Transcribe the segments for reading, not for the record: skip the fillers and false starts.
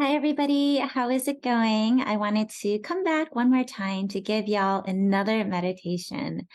Hi, everybody. How is it going? I wanted to come back one more time to give y'all another meditation.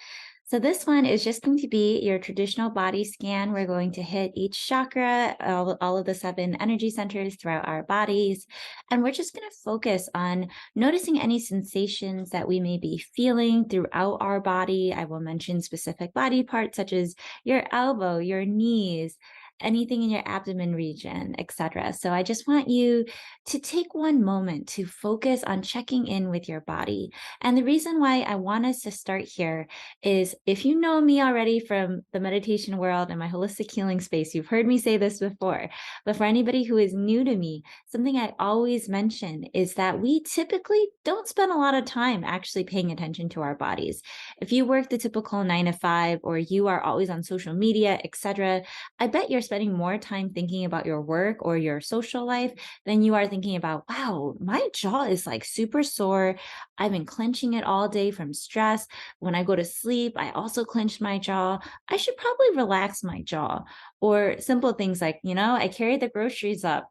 So, this one is just going to be your traditional body scan. We're going to hit each chakra, all of the seven energy centers throughout our bodies. And we're just going to focus on noticing any sensations that we may be feeling throughout our body. I will mention specific body parts such as your elbow, your knees, anything in your abdomen region, etc. So I just want you to take one moment to focus on checking in with your body. And the reason why I want us to start here is if you know me already from the meditation world and my holistic healing space, you've heard me say this before. But for anybody who is new to me, something I always mention is that we typically don't spend a lot of time actually paying attention to our bodies. If you work the typical 9 to 5 or you are always on social media, etc., I bet you're spending more time thinking about your work or your social life than you are thinking about, wow, my jaw is like super sore. I've been clenching it all day from stress. When I go to sleep, I also clench my jaw. I should probably relax my jaw. Or simple things like, I carried the groceries up,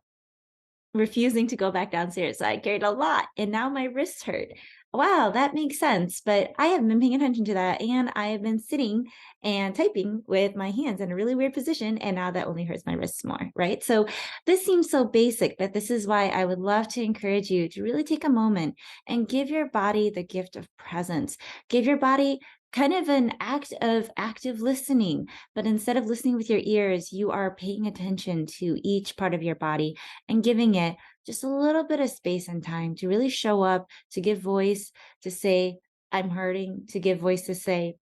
refusing to go back downstairs. So I carried a lot and now my wrists hurt. Wow, that makes sense. But I haven't been paying attention to that. And I have been sitting and typing with my hands in a really weird position. And now that only hurts my wrists more, right? So this seems so basic, but this is why I would love to encourage you to really take a moment and give your body the gift of presence. Give your body kind of an act of active listening. But instead of listening with your ears, you are paying attention to each part of your body and giving it just a little bit of space and time to really show up, to give voice, to say, I'm hurting, to give voice to say,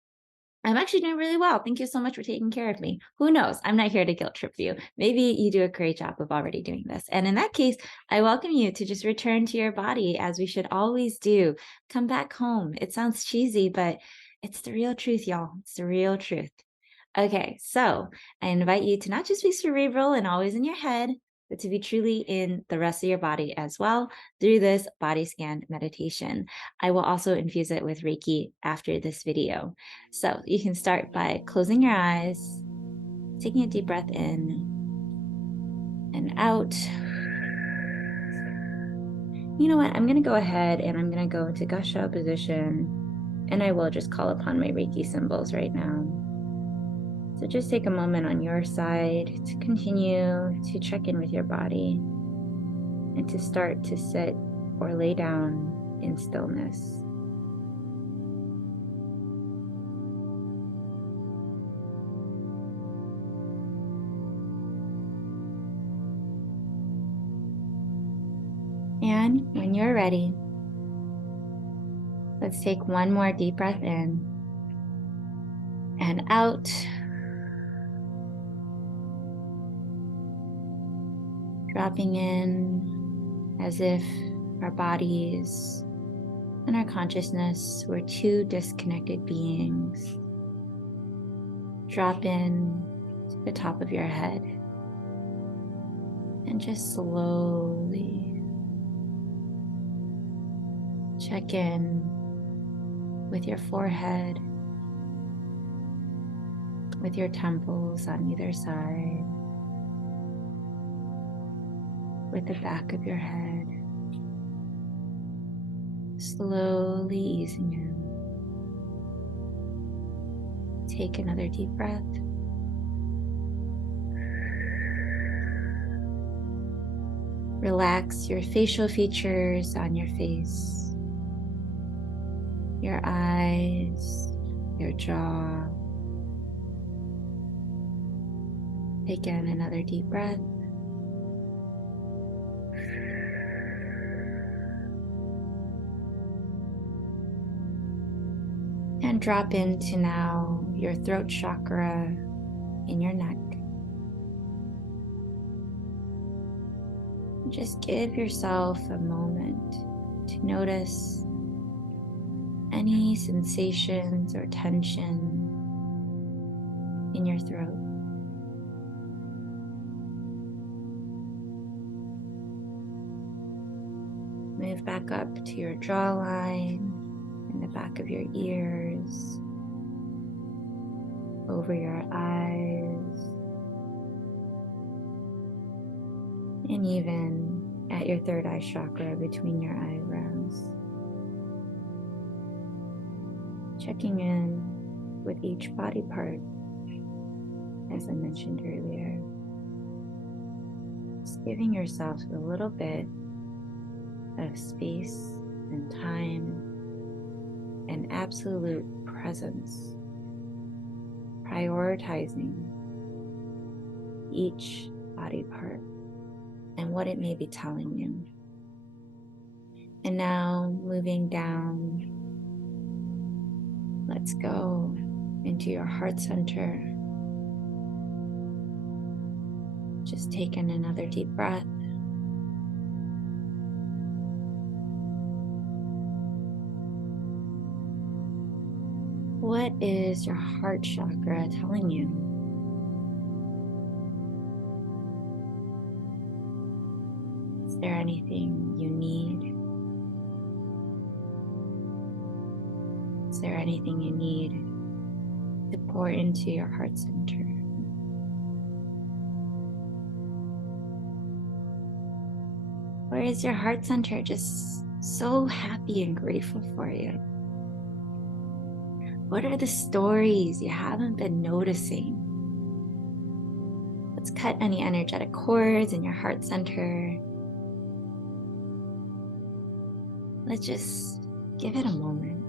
I'm actually doing really well. Thank you so much for taking care of me. Who knows? I'm not here to guilt trip you. Maybe you do a great job of already doing this. And in that case, I welcome you to just return to your body as we should always do. Come back home. It sounds cheesy, but it's the real truth, y'all. It's the real truth. Okay, so I invite you to not just be cerebral and always in your head, but to be truly in the rest of your body as well through this body scan meditation. I will also infuse it with Reiki after this video. So you can start by closing your eyes, taking a deep breath in and out. You know what? I'm going to go ahead and I'm going to go into Gasha position, and I will just call upon my Reiki symbols right now. So just take a moment on your side to continue to check in with your body and to start to sit or lay down in stillness. And when you're ready, let's take one more deep breath in and out. Dropping in as if our bodies and our consciousness were two disconnected beings. Drop in to the top of your head and just slowly check in with your forehead, with your temples on either side, with the back of your head, slowly easing in. Take another deep breath. Relax your facial features on your face, your eyes, your jaw. Take in another deep breath. And drop into now your throat chakra in your neck. Just give yourself a moment to notice any sensations or tension in your throat. Move back up to your jawline, in the back of your ears, over your eyes, and even at your third eye chakra between your eyebrows. Checking in with each body part, as I mentioned earlier. Just giving yourself a little bit of space and time and absolute presence, prioritizing each body part and what it may be telling you. And now moving down, let's go into your heart center. Just take in another deep breath. What is your heart chakra telling you? Is there anything you need? Is there anything you need to pour into your heart center? Or is your heart center just so happy and grateful for you? What are the stories you haven't been noticing? Let's cut any energetic cords in your heart center. Let's just give it a moment.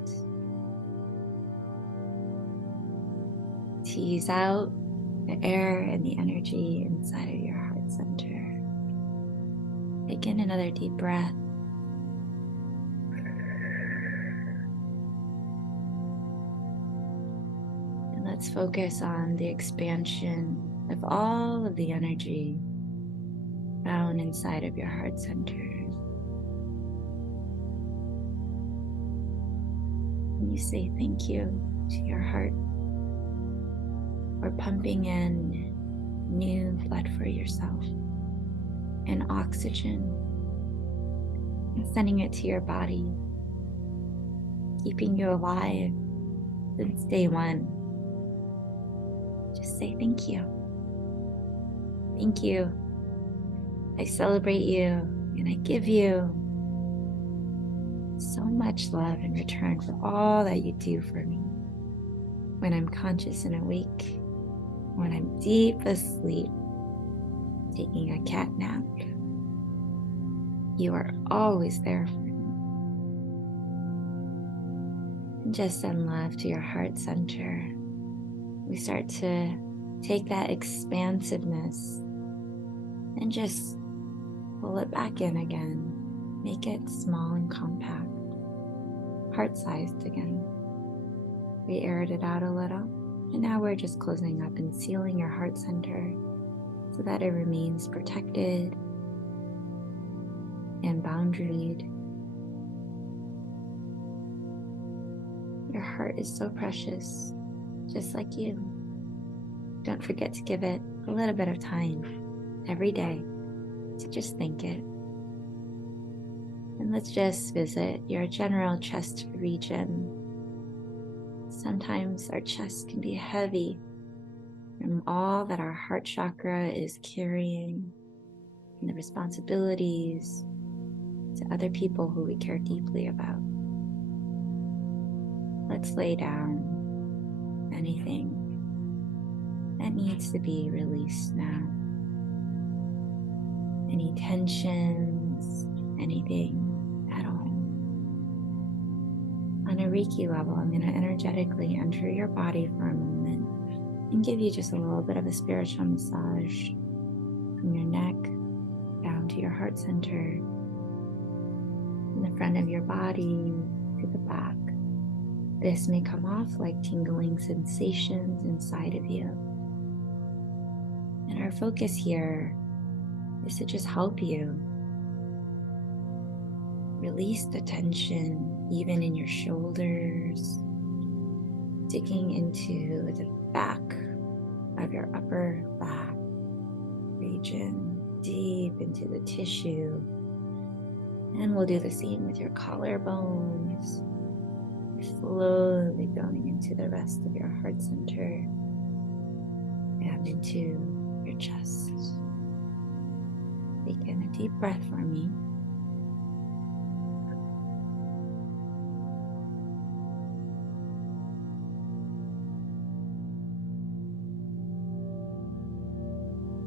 Tease out the air and the energy inside of your heart center. Take in another deep breath. And let's focus on the expansion of all of the energy found inside of your heart center. And you say thank you to your heart for pumping in new blood for yourself and oxygen and sending it to your body, keeping you alive since day one. Just say thank you. Thank you. I celebrate you and I give you so much love in return for all that you do for me. When I'm conscious and awake, when I'm deep asleep, taking a cat nap, you are always there for me. And just send love to your heart center. We start to take that expansiveness and just pull it back in again. Make it small and compact, heart-sized again. We aired it out a little, and now we're just closing up and sealing your heart center so that it remains protected and boundaried. Your heart is so precious, just like you. Don't forget to give it a little bit of time every day to just thank it. And let's just visit your general chest region. Sometimes our chest can be heavy from all that our heart chakra is carrying and the responsibilities to other people who we care deeply about. Let's lay down anything that needs to be released now. Any tensions, anything at all. On a Reiki level, I'm going to energetically enter your body for a moment and give you just a little bit of a spiritual massage from your neck down to your heart center, from the front of your body to the back. This may come off like tingling sensations inside of you. And our focus here is to just help you release the tension even in your shoulders, digging into the back of your upper back region, deep into the tissue. And we'll do the same with your collarbones. Slowly going into the rest of your heart center and into your chest. Take in a deep breath for me.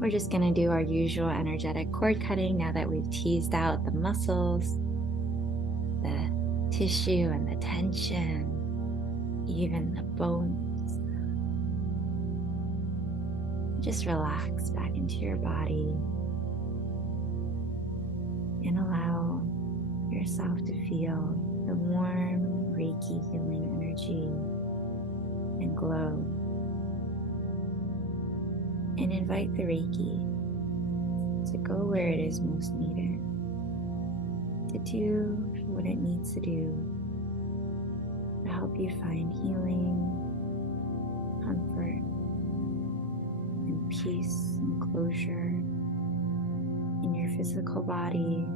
We're just going to do our usual energetic cord cutting now that we've teased out the muscles, the tissue and the tension, even the bones. Just relax back into your body and allow yourself to feel the warm Reiki healing energy and glow. And invite the Reiki to go where it is most needed, to do what it needs to do to help you find healing, comfort, and peace and closure in your physical body,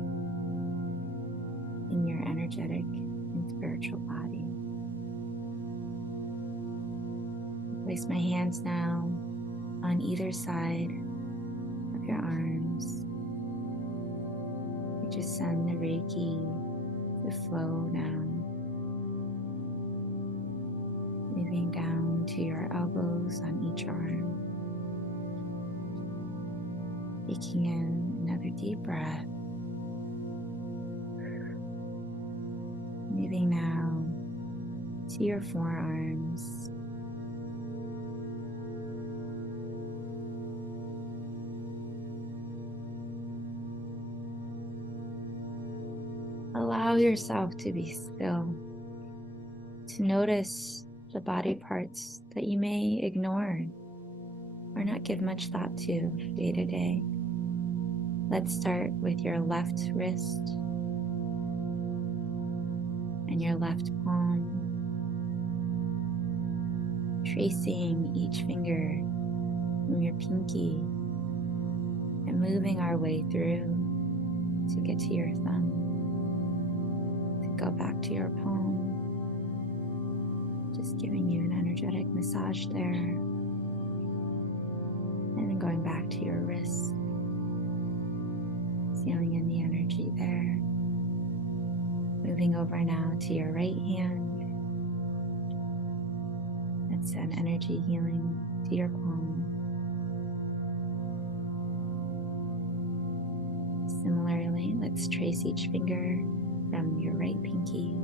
in your energetic and spiritual body. Place my hands now on either side of your arms. You just send the Reiki to flow down, moving down to your elbows on each arm. Taking in another deep breath. Moving now to your forearms. Allow yourself to be still, to notice the body parts that you may ignore or not give much thought to day to day. Let's start with your left wrist and your left palm, tracing each finger from your pinky and moving our way through to get to your thumb, to go back to your palm, just giving you an energetic massage there, and then going back to your wrist, feeling in the energy there. Moving over now to your right hand. Let's send energy healing to your palm. Similarly, let's trace each finger from your right pinky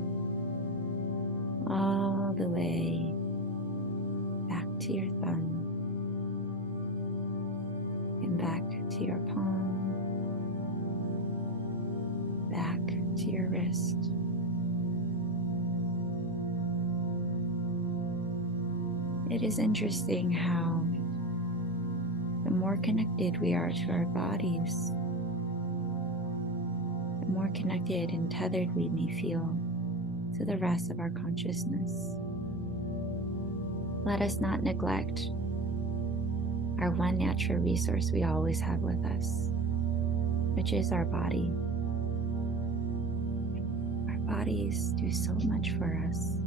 all the way back to your thumb and back to your palm, back to your wrist. It is interesting how the more connected we are to our bodies, the more connected and tethered we may feel to the rest of our consciousness. Let us not neglect our one natural resource we always have with us, which is our body. Our bodies do so much for us.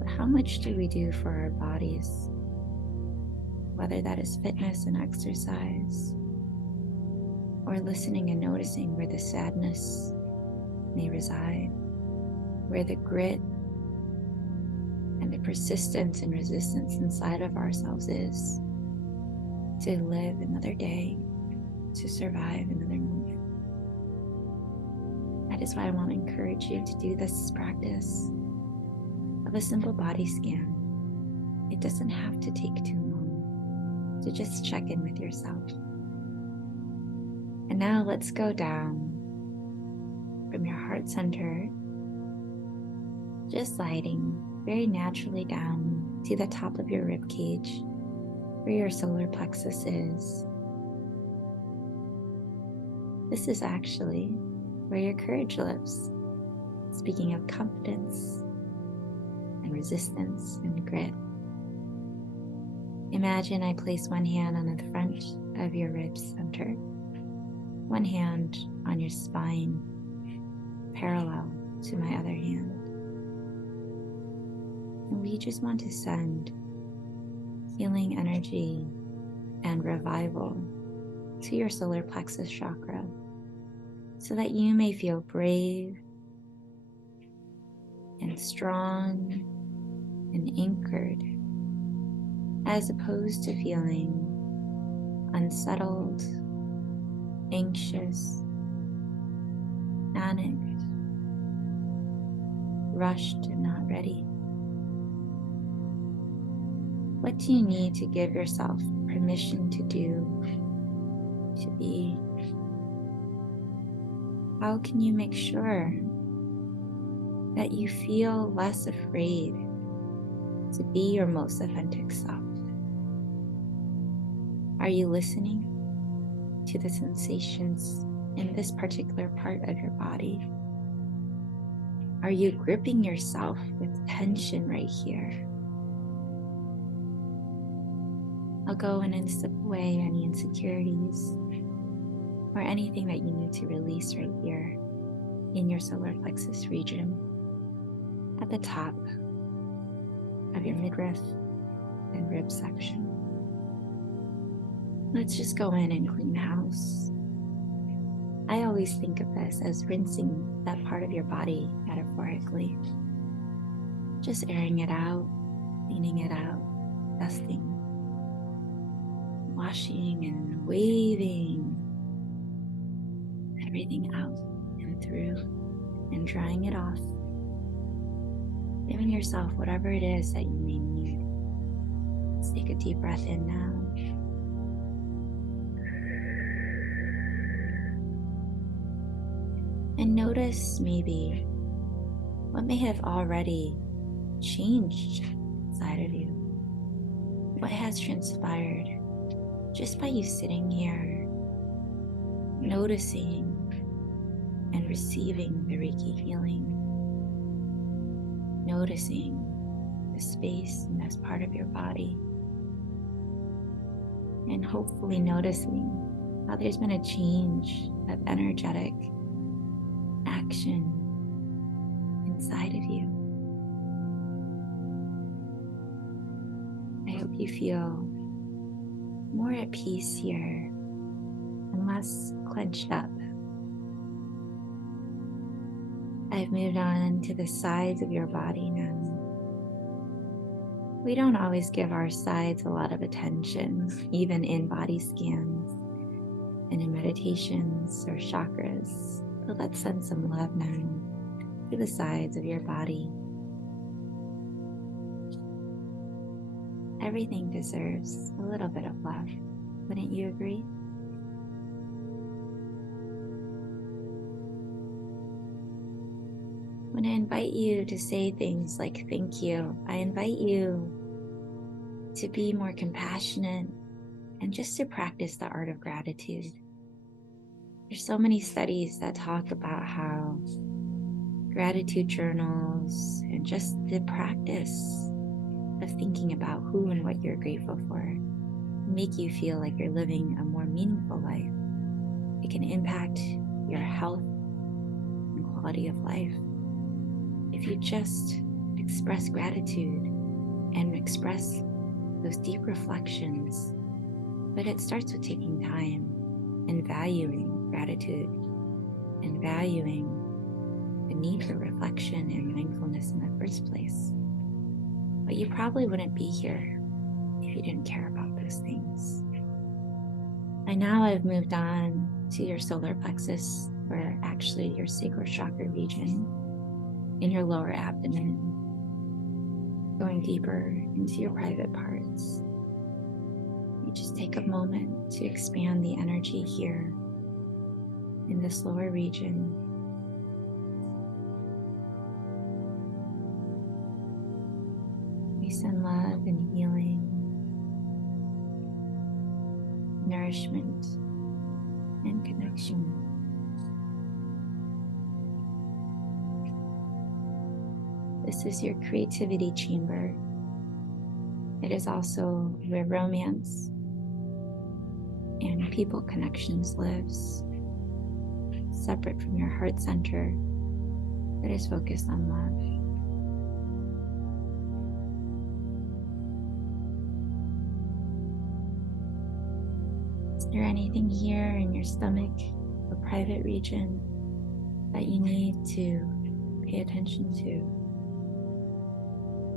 But how much do we do for our bodies? Whether that is fitness and exercise, or listening and noticing where the sadness may reside, where the grit and the persistence and resistance inside of ourselves is to live another day, to survive another moment. That is why I want to encourage you to do this practice of a simple body scan. It doesn't have to take too long to just check in with yourself. And now let's go down from your heart center, just sliding very naturally down to the top of your rib cage, where your solar plexus is. This is actually where your courage lives. Speaking of confidence and resistance and grit. Imagine I place one hand on the front of your rib center, one hand on your spine, parallel to my other hand. And we just want to send healing energy and revival to your solar plexus chakra so that you may feel brave and strong and anchored, as opposed to feeling unsettled, anxious, panicked, rushed, and not ready. What do you need to give yourself permission to do, to be? How can you make sure that you feel less afraid to be your most authentic self? Are you listening to the sensations in this particular part of your body? Are you gripping yourself with tension right here? I'll go in and strip away any insecurities or anything that you need to release right here in your solar plexus region at the top of your midriff and rib section. Let's just go in and clean house. I always think of this as rinsing that part of your body metaphorically. Just airing it out, cleaning it out, dusting, washing and waving everything out and through and drying it off, giving yourself whatever it is that you may need. Let's take a deep breath in now. And notice maybe what may have already changed inside of you. What has transpired just by you sitting here, noticing and receiving the Reiki healing, noticing the space in this part of your body, and hopefully noticing how there's been a change of energetic action inside of you. I hope you feel more at peace here and less clenched up. I've moved on to the sides of your body now. We don't always give our sides a lot of attention, even in body scans and in meditations or chakras. But let's send some love now to the sides of your body. Everything deserves a little bit of love. Wouldn't you agree? When I invite you to say things like thank you, I invite you to be more compassionate and just to practice the art of gratitude. There's so many studies that talk about how gratitude journals and just the practice of thinking about who and what you're grateful for make you feel like you're living a more meaningful life. It can impact your health and quality of life. If you just express gratitude and express those deep reflections, but it starts with taking time and valuing gratitude and valuing the need for reflection and mindfulness in the first place. But you probably wouldn't be here if you didn't care about those things. And now I've moved on to your solar plexus, or actually your sacral chakra region in your lower abdomen, going deeper into your private parts. You just take a moment to expand the energy here in this lower region. We send love and healing, nourishment, and connection. This is your creativity chamber. It is also where romance and people connections lives, separate from your heart center that is focused on love. there anything here in your stomach, a private region, that you need to pay attention to?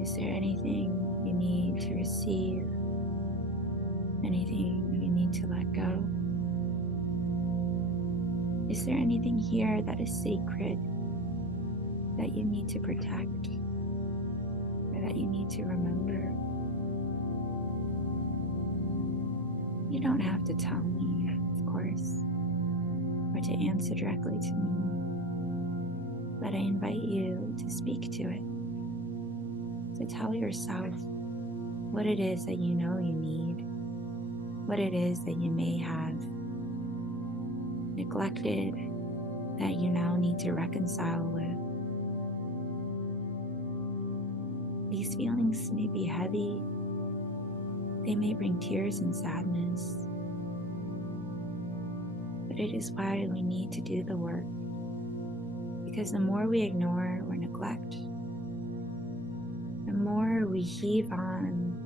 Is there anything you need to receive? Anything you need to let go? Is there anything here that is sacred that you need to protect or that you need to remember? You don't have to tell me, of course, or to answer directly to me, but I invite you to speak to it, to tell yourself what it is that you know you need, what it is that you may have neglected that you now need to reconcile with. These feelings may be heavy. They may bring tears and sadness, but it is why we need to do the work, because the more we ignore or neglect, the more we heave on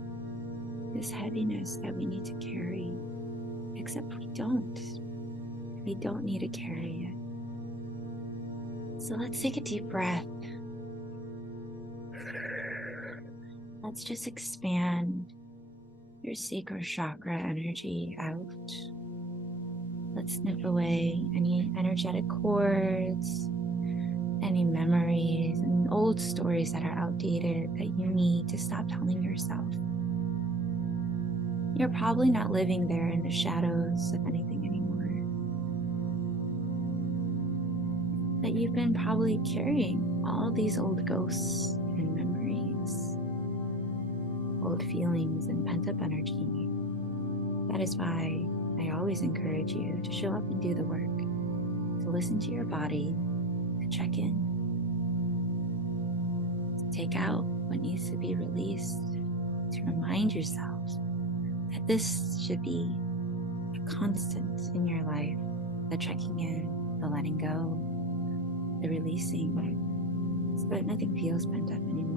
this heaviness that we need to carry, except we don't. We don't need to carry it. So let's take a deep breath. Let's just expand your sacral chakra energy out. Let's snip away any energetic cords, any memories and old stories that are outdated that you need to stop telling yourself. You're probably not living there in the shadows of anything anymore. That you've been probably carrying all these old ghosts and memories, old feelings and pent-up energy. That is why I always encourage you to show up and do the work, to listen to your body, to check in, to take out what needs to be released, to remind yourself that this should be a constant in your life, the checking in, the letting go, the releasing, so that nothing feels pent up anymore.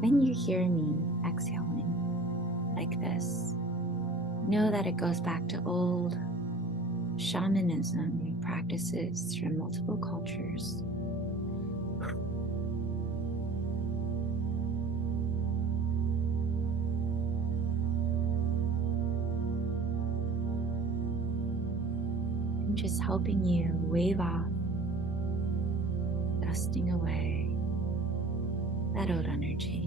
When you hear me exhaling like this, know that it goes back to old shamanism practices from multiple cultures. And just helping you wave off, dusting away that old energy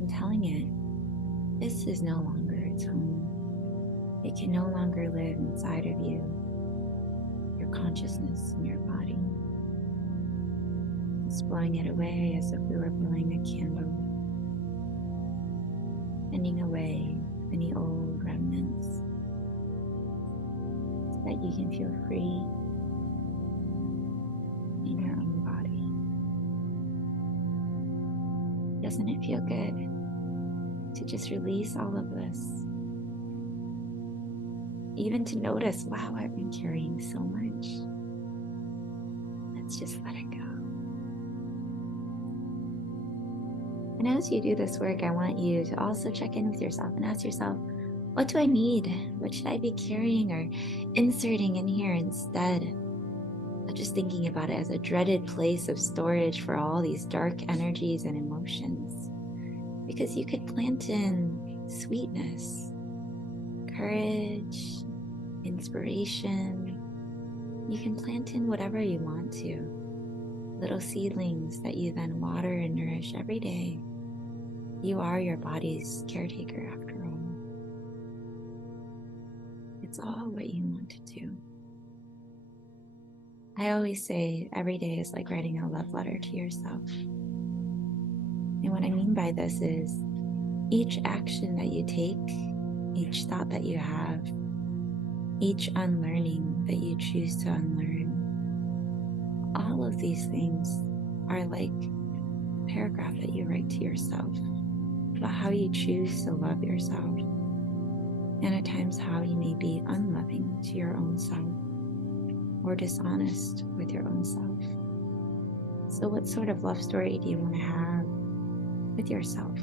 and telling it this is no longer its home. It can no longer live inside of you, your consciousness and your body. Just blowing it away as if we were blowing a candle, sending away any old remnants so that you can feel free in your own body. Doesn't it feel good to just release all of this? Even to notice, wow, I've been carrying so much. Let's just let it go. And as you do this work, I want you to also check in with yourself and ask yourself, what do I need? What should I be carrying or inserting in here instead of just thinking about it as a dreaded place of storage for all these dark energies and emotions? Because you could plant in sweetness, courage, inspiration. You can plant in whatever you want to. Little seedlings that you then water and nourish every day. You are your body's caretaker after all. It's all what you want to do. I always say every day is like writing a love letter to yourself. And what I mean by this is each action that you take, each thought that you have, each unlearning that you choose to unlearn, all of these things are like paragraph that you write to yourself about how you choose to love yourself, and at times how you may be unloving to your own self or dishonest with your own self. So what sort of love story do you want to have with yourself?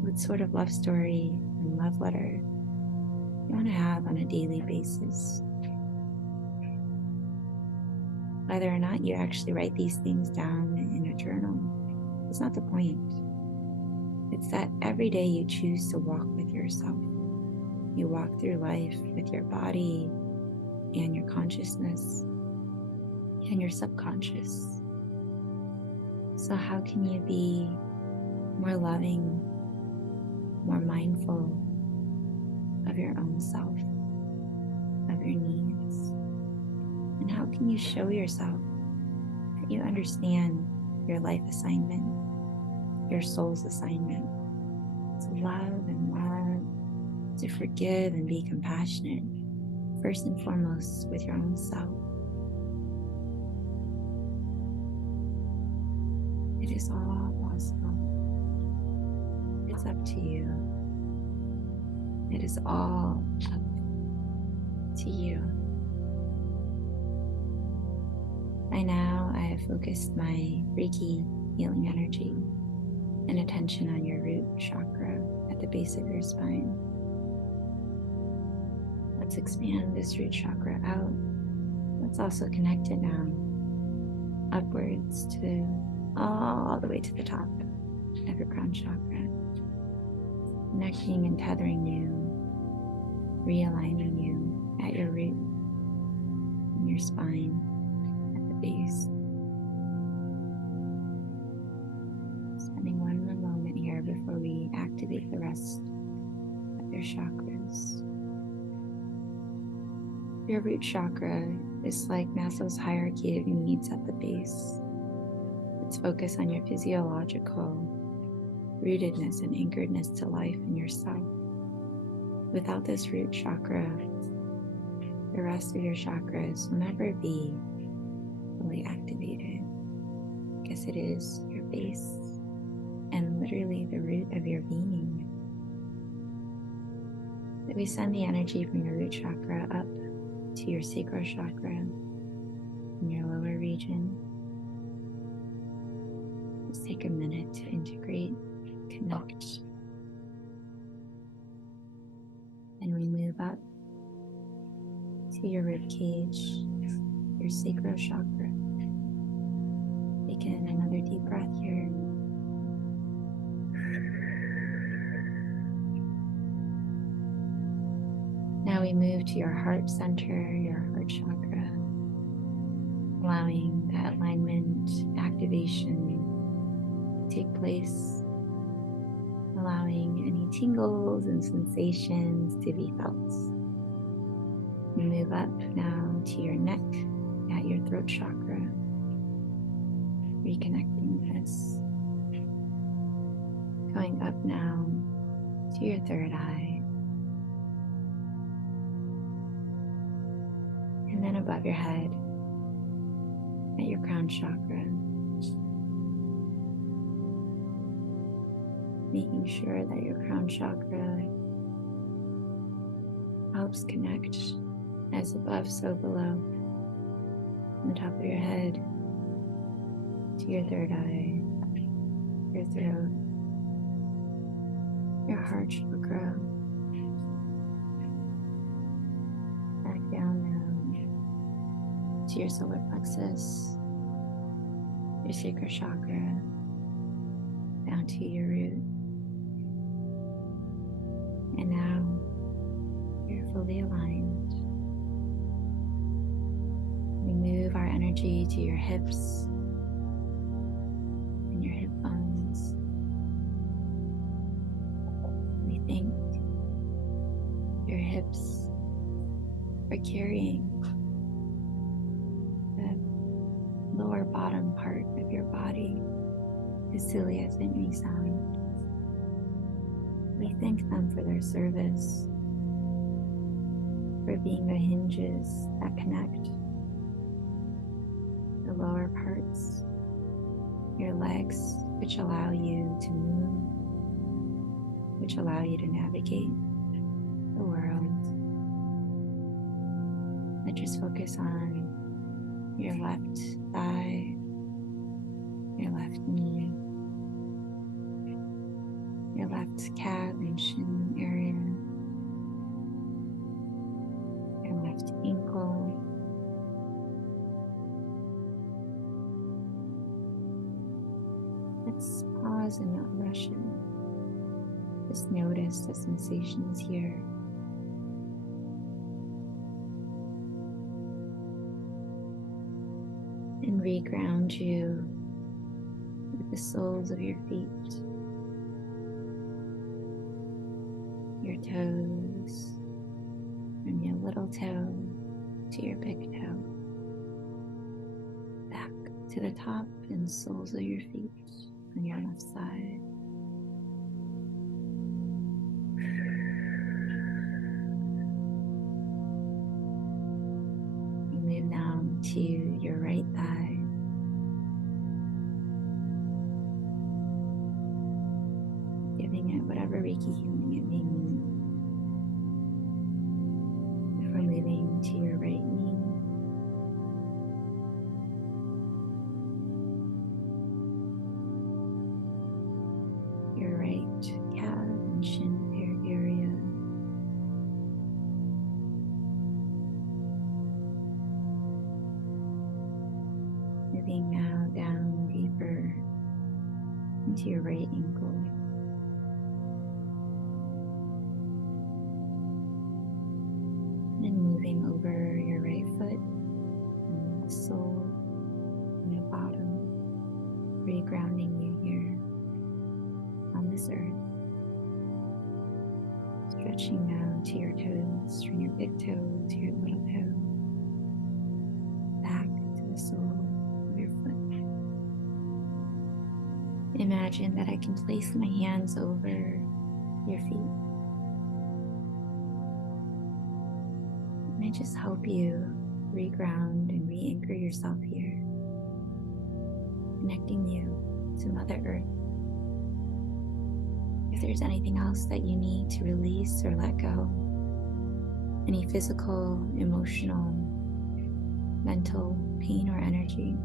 What sort of love story and love letter you want to have on a daily basis? Whether or not you actually write these things down in a journal, it's not the point. It's that every day you choose to walk with yourself. You walk through life with your body and your consciousness and your subconscious. So how can you be more loving, more mindful of your own self, of your needs? And how can you show yourself that you understand your life assignment, your soul's assignment, to love and love, to forgive and be compassionate, first and foremost with your own self? It is all possible. It's up to you. It is all up to you. By now, I have focused my Reiki healing energy and attention on your root chakra at the base of your spine. Let's expand this root chakra out. Let's also connect it now upwards to all the way to the top of your crown chakra. Connecting and tethering you, realigning you at your root, in your spine, at the base. Spending one more moment here before we activate the rest of your chakras. Your root chakra is like Maslow's hierarchy of needs at the base. It's focused on your physiological rootedness and anchoredness to life and yourself. Without this root chakra, the rest of your chakras will never be fully activated, because it is your base and literally the root of your being. So we send the energy from your root chakra up to your sacral chakra in your lower region. Just take a minute to integrate, connect. And we move up to your rib cage, your sacral chakra. Take in another deep breath here. Now we move to your heart center, your heart chakra, allowing that alignment, activation to take place, allowing any tingles and sensations to be felt. We move up now to your neck at your throat chakra, reconnecting this. Going up now to your third eye. And then above your head at your crown chakra. Making sure that your crown chakra helps connect as above, so below. From the top of your head to your third eye, your throat, your heart chakra. Back down now to your solar plexus, your sacral chakra, down to your root. And now you're fully aligned. We move our energy to your hips and your hip bones. We think your hips are carrying the lower bottom part of your body, as silly as it may sound. We thank them for their service, for being the hinges that connect the lower parts your legs, which allow you to move, which allow you to navigate the world. And just focus on your left thigh, your left knee, your left calf and shin area, your left ankle, let's pause and not rush it. Just notice the sensations here. And reground you with the soles of your feet, your toes, from your little toe to your big toe, back to the top and soles of your feet on your left side. You move now to your right thigh. Giving it whatever Reiki healing it may need. Before moving to your right knee. Your right calf and shin area. Moving now down deeper into your right ankle. And moving over your right foot and the sole and the bottom, regrounding you here on this earth. Stretching now to your toes, from your big toe to your little toe, back to the sole of your foot. Imagine that I can place my hands over your feet. And I just help you reground and re-anchor yourself here, connecting you to Mother Earth. If there's anything else that you need to release or let go, any physical, emotional, mental pain or energy,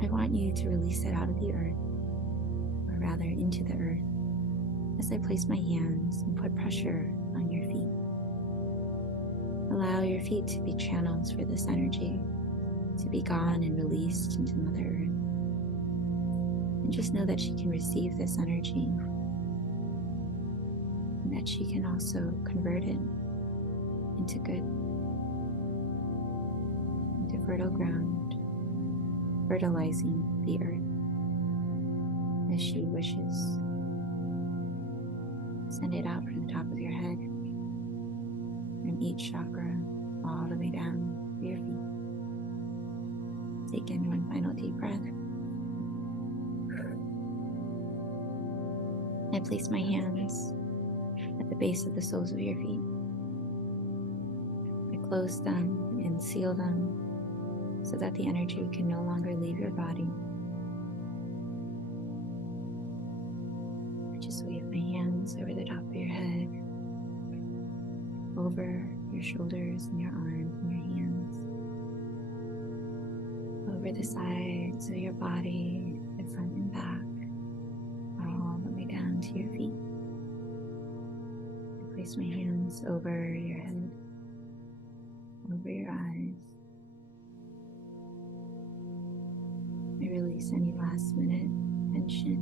I want you to release it out of the earth, or rather into the earth, as I place my hands and put pressure on your feet. Allow your feet to be channels for this energy to be gone and released into Mother Earth. And just know that she can receive this energy, and that she can also convert it into good, into fertile ground, fertilizing the earth as she wishes. Send it out from the top of your head, from each chakra, all the way down to your feet. Take in one final deep breath. I place my hands at the base of the soles of your feet. I close them and seal them so that the energy can no longer leave your body. I just wave my hands over the top of your head, over your shoulders and your arms and your hands, over the sides of your body, the front and back, all the way down to your feet. I place my hands over your head, over your eyes. I release any last minute tension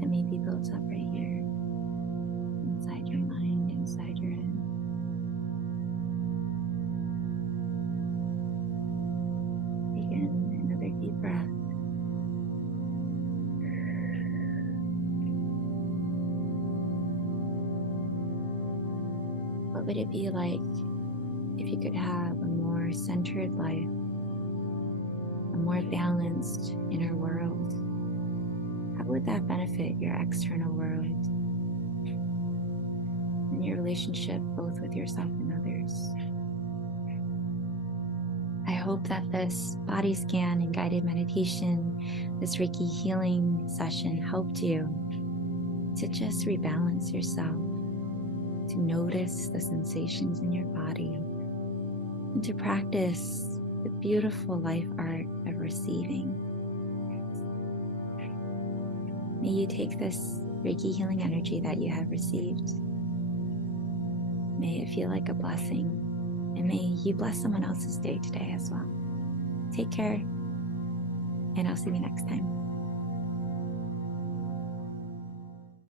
that may be built up right here, inside your mind, inside your head. Begin another deep breath. What would it be like if you could have a more centered life, a more balanced inner world? How would that benefit your external world and your relationship both with yourself and others? I hope that this body scan and guided meditation, this Reiki healing session helped you to just rebalance yourself, to notice the sensations in your body, and to practice the beautiful life art of receiving. May you take this Reiki healing energy that you have received. May it feel like a blessing, and may you bless someone else's day today as well. Take care, and I'll see you next time.